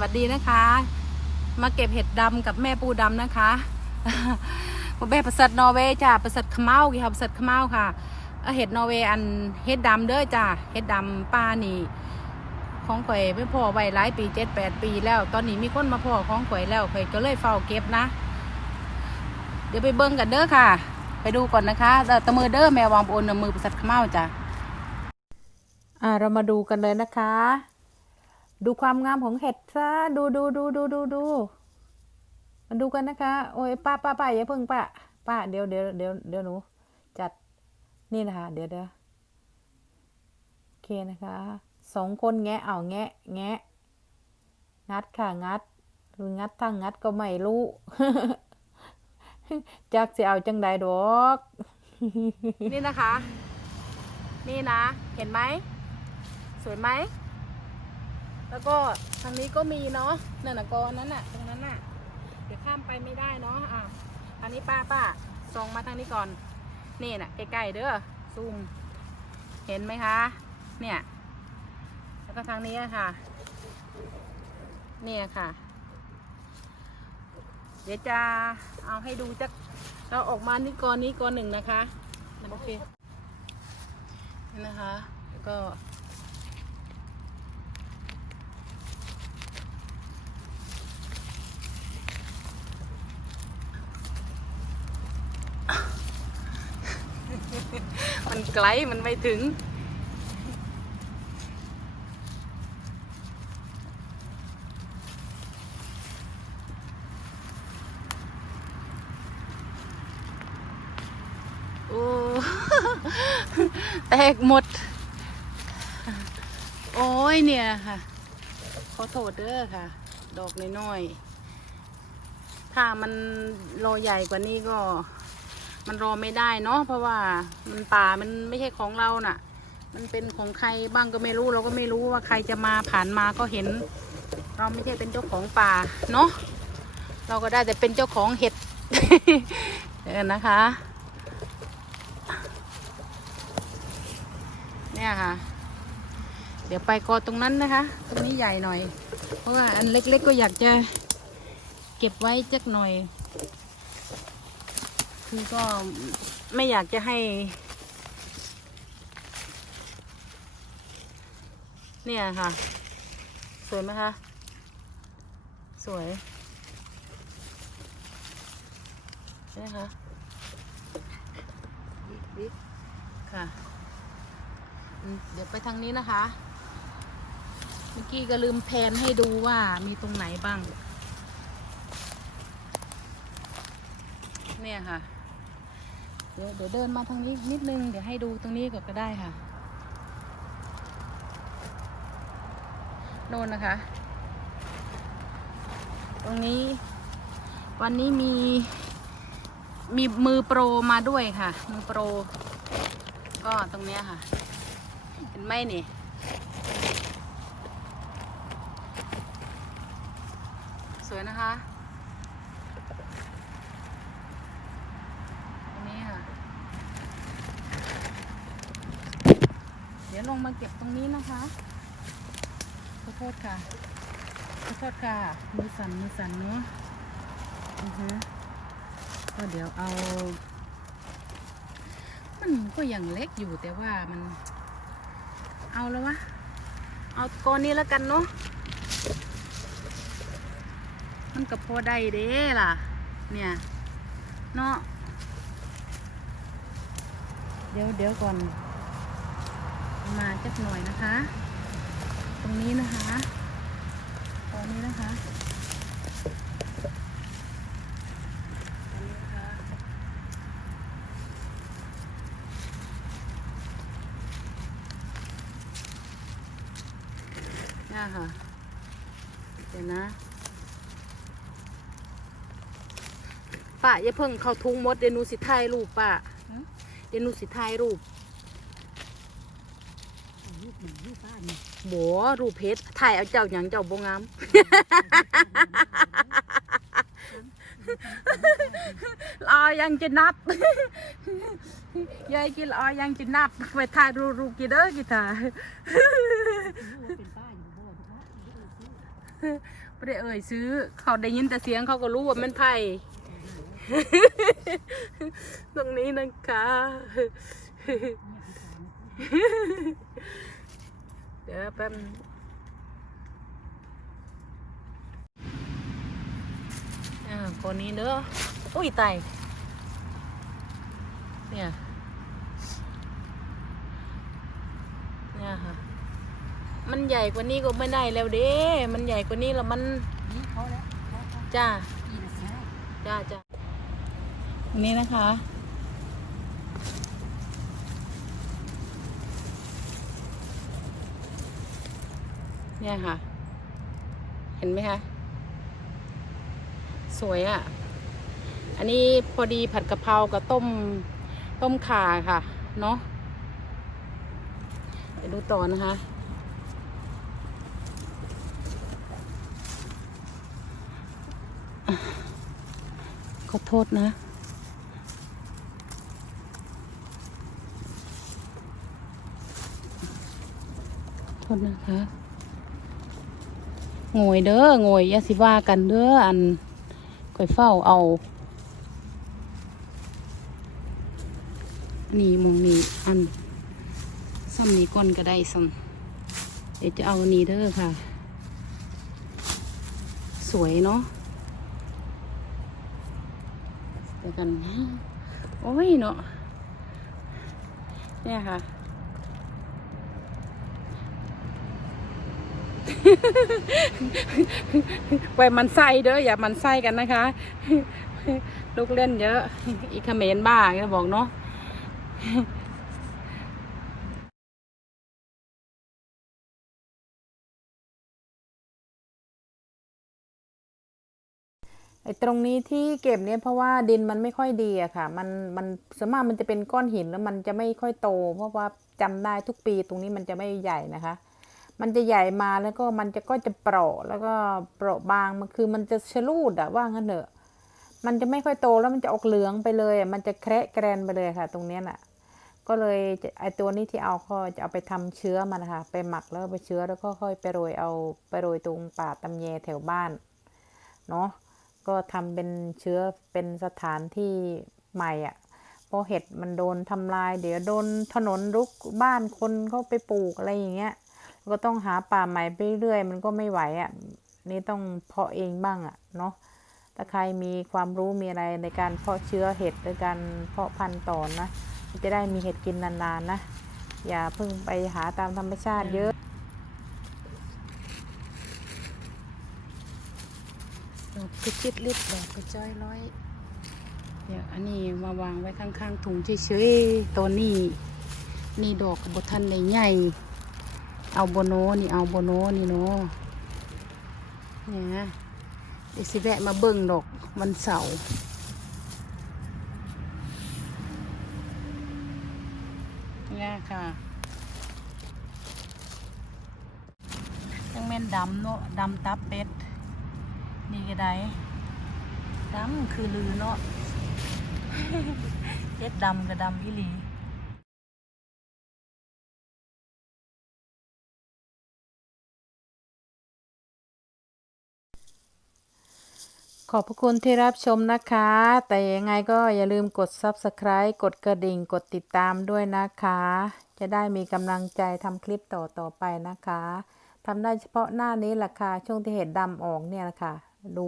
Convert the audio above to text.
วัสดีนะคะ มาเก็บเห็ดดำกับแม่ปูดำนะคะแม่ประเสริฐนอร์เวย์จ้ะประเสริฐขมเมาค่ะประเสริฐขมเมาค่ะเห็ดนอร์เวย์อันเห็ดดำเด้อจ้ะเห็ดดำป้านี่ของข่อยไม่พอไว้หลายปีเจ็ดแปดปีแล้ว ตอนนี้มีคนมาพอของข่อยแล้วข่อยก็เลยเฝ้าเก็บนะ เดี๋ยวไปเบิ้งกันเด้อค่ะ ไปดูก่อนนะคะเอ่ตะมือเด้อแมววางโอนมือประเสริฐขมเมาจ้ะอ่าเรามาดูกันเลยนะคะ ดูความงามของเห็ดซะดูดูดูดูดูดูมาดูกันนะคะ โอ้ยป้าป้าป้าอย่าเพิ่งป้าป้าเดี๋ยวเดี๋ยวเดี๋ยวเดี๋ยวหนู จัดนี่นะคะ เดี๋ยวเดี๋ยวโอเคนะคะสองคนแงะเอาแงะ แงะ งัดค่ะงัดหรืองัดทั้งงัดก็ไม่รู้จักสิเอาจังใดดอกนี่นะคะ นี่นะ เห็นไหม สวยไหม แล้วก็ทางนี้ก็มีเนาะนั่นน่ะกอนั้นน่ะ ตรงนั้นน่ะ เดี๋ยวข้ามไปไม่ได้เนาะอะอันนี้ป้าป้าส่องมาทางนี้ก่อน นี่น่ะใกล้ๆเด้อซูม เห็นไหมคะ เนี่ย แล้วก็ทางนี้ค่ะ เนี่ยค่ะ เดี๋ยวจะเอาให้ดูจะเราออกมานี่กอนนี้กอนหนึ่งนะคะโอเคนี่นะคะ แล้วก็ มันไกลมันไม่ถึง โอ้แตกหมด โอ้ยเนี่ยค่ะ ขอโทษเด้อค่ะ ดอกน้อยๆถ้ามันรอใหญ่กว่านี้ก็ มันรอไม่ได้เนาะเพราะว่ามันป่ามันไม่ใช่ของเราน่ะ มันเป็นของใครบ้างก็ไม่รู้เราก็ไม่รู้ว่าใครจะมาผ่านมาก็เห็น เราไม่ใช่เป็นเจ้าของป่าเนาะเราก็ได้แต่เป็นเจ้าของเห็ดเออนะคะ เนี่ยค่ะ เดี๋ยวไปกอตรงนั้นนะคะ ตรงนี้ใหญ่หน่อย เพราะว่าอันเล็กๆก็อยากจะเก็บไว้จักหน่อย คือก็ไม่อยากจะให้ เนี่ยค่ะ สวยไหมคะ สวยใช่ไหมคะค่ะอืมเดี๋ยวไปทางนี้นะคะ เมื่อกี้ก็ลืมแพนให้ดูว่ามีตรงไหนบ้าง เนี่ยค่ะเดี๋ยวเดี๋ยวเดินมาทางนี้นิดนึง เดี๋ยวให้ดูตรงนี้ก่อนก็ได้ค่ะโน่นนะคะ ตรงนี้ วันนี้มี มีมือโปรมาด้วยค่ะ มือโปร ก็ตรงเนี้ยค่ะ เห็นไหมนี่สวยนะคะ ตรงนี้ค่ะ เดี๋ยวลงมาเก็บตรงนี้นะคะขอโทษค่ะขอโทษค่ะ มือสั่นมือสั่นเนาะอือฮะก็เดี๋ยวเอา มันก็ยังเล็กอยู่แต่ว่ามัน เอาแล้ววะ เอาก้อนนี้แล้วกันเนาะ มันกับพอได้เด้ล่ะ เนี่ย เนาะ เดี๋ยวเดี๋ยวก่อน มาจักหน่อยนะคะ ตรงนี้นะคะ ตรงนี้นะคะอันนี้นะคะนี่ค่ะ เดี๋ยวนะป้าอย่าเพิ่งเข้าทุงมดเดยวหนูสิถ่ายรูปป้าเดยวหนูสิถ่ายรูป บัวรูปเพชรถ่ายเอาเจ้าอย่างเจ้าบงามรอยังจะนับยายกินรอยังจะนับไปถ่ายรูรูกี่เด้อกี่ถ่ายไม่ได้เอ่ยซื้อ เขาได้ยินแต่เสียงเขาก็รู้ว่ามันไผ่ตรงนี้นะคะ ดี๋ยวแป๊บนึงอ่าคนนี้เด้ออุ้ยไตายเนี่ย เนี่ยค่ะ มันใหญ่กว่านี้ก็ไม่ได้แล้วเด้ มันใหญ่กว่านี้แล้วมันนี่เขาแล้วเขาเขาจ้าอีนะเสียจ้าจ้าตรงนี้นะคะ เนี่ยค่ะ เห็นไหมคะ สวยอะ่ะ อันนี้พอดีผัดกะเพรากับต้มต้มข่าค่ะ เนาะไปดูต่อนะคะ ขอโทษนะโทษนะคะ โงยเด้อโงยอยาสิว่ากันเด้ออันก่อยเฝ้าเอา นี่มึงนี่อันซ้ำนี้ก่อนก็ได้ซ้ำเดี๋ยวจะเอานนี้เด้อค่ะ สวยเนาะเดี๋ยวกันโอ้ยเนาะเนี่ยค่ะ ไว้มันไส้เด้ออย่ามันไส้กันนะคะ ลูกเล่นเยอะ อีกเขมรบ้าก็บอกเนาะไอ้ตรงนี้ที่เก็บเนี่ยเพราะว่าดินมันไม่ค่อยดีอะค่ะ มันมันส่วนมากมันจะเป็นก้อนหินแล้วมันจะไม่ค่อยโต เพราะว่าจำได้ทุกปีตรงนี้มันจะไม่ใหญ่นะคะ มันจะใหญ่มาแล้วก็มันจะก็จะเปราะแล้วก็เปราะบางมันคือมันจะชะลูดอะว่างั้นเถอะ มันจะไม่ค่อยโตแล้วมันจะออกเหลืองไปเลย มันจะแคระแกรนไปเลยค่ะ ตรงเนี้ยน่ะ ก็เลยไอตัวนี้ที่เอาก็จะเอาไปทำเชื้อมันนะคะไปหมักแล้วไปเชื้อแล้วก็ค่อยไปโรยเอาไปโรยตรงป่าตำแยแถวบ้านเนาะก็ทำเป็นเชื้อเป็นสถานที่ใหม่อะ่ะเพราะเห็ดมันโดนทำลาย เดี๋ยวโดนถนนรุกบ้านคนเขาไปปลูกอะไรอย่างเงี้ย ก็ต้องหาป่าใหม่ไปเรื่อยมันก็ไม่ไหวอะ่ะนี่ต้องเพาะเองบ้างอะ่ะเนาะถ้าใครมีความรู้มีอะไรในการเพาะเชื้อเห็ดหรือการเพาะพันธุ์ต่อนะจะได้มีเห็ดกินนานๆนะ อย่าเพิ่งไปหาตามธรรมชาติเยอะดอกกระจิตลิดดอกกระจ้อยร้อยเดี๋ยวอันนี้มาวางไว้ข้างๆถุงเฉยๆตัวนี้ นี่ดอกกับบทันในใหญ่ เอาโบโนนี่เอาโบโนนี่เนาะเนี่ยเดี๋ยวสิแวะมาเบิ่งดอกวันเสาร์เนี่ยค่ะยังแม่นดำเนาะดำตับเป็ด นี่ก็ได้ดำคือลือเนาะเฮ็ดดำกับดำอีหลี ขอบพระคุณที่รับชมนะคะ แต่ยังไงก็อย่าลืมกด Subscribe กดกระดิ่ง กดติดตามด้วยนะคะ จะได้มีกำลังใจทำคลิปต่อต่อไปนะคะทำได้เฉพาะหน้านี้แหละค่ะช่วงที่เห็ดดำออกเนี่ยแหละค่ะดู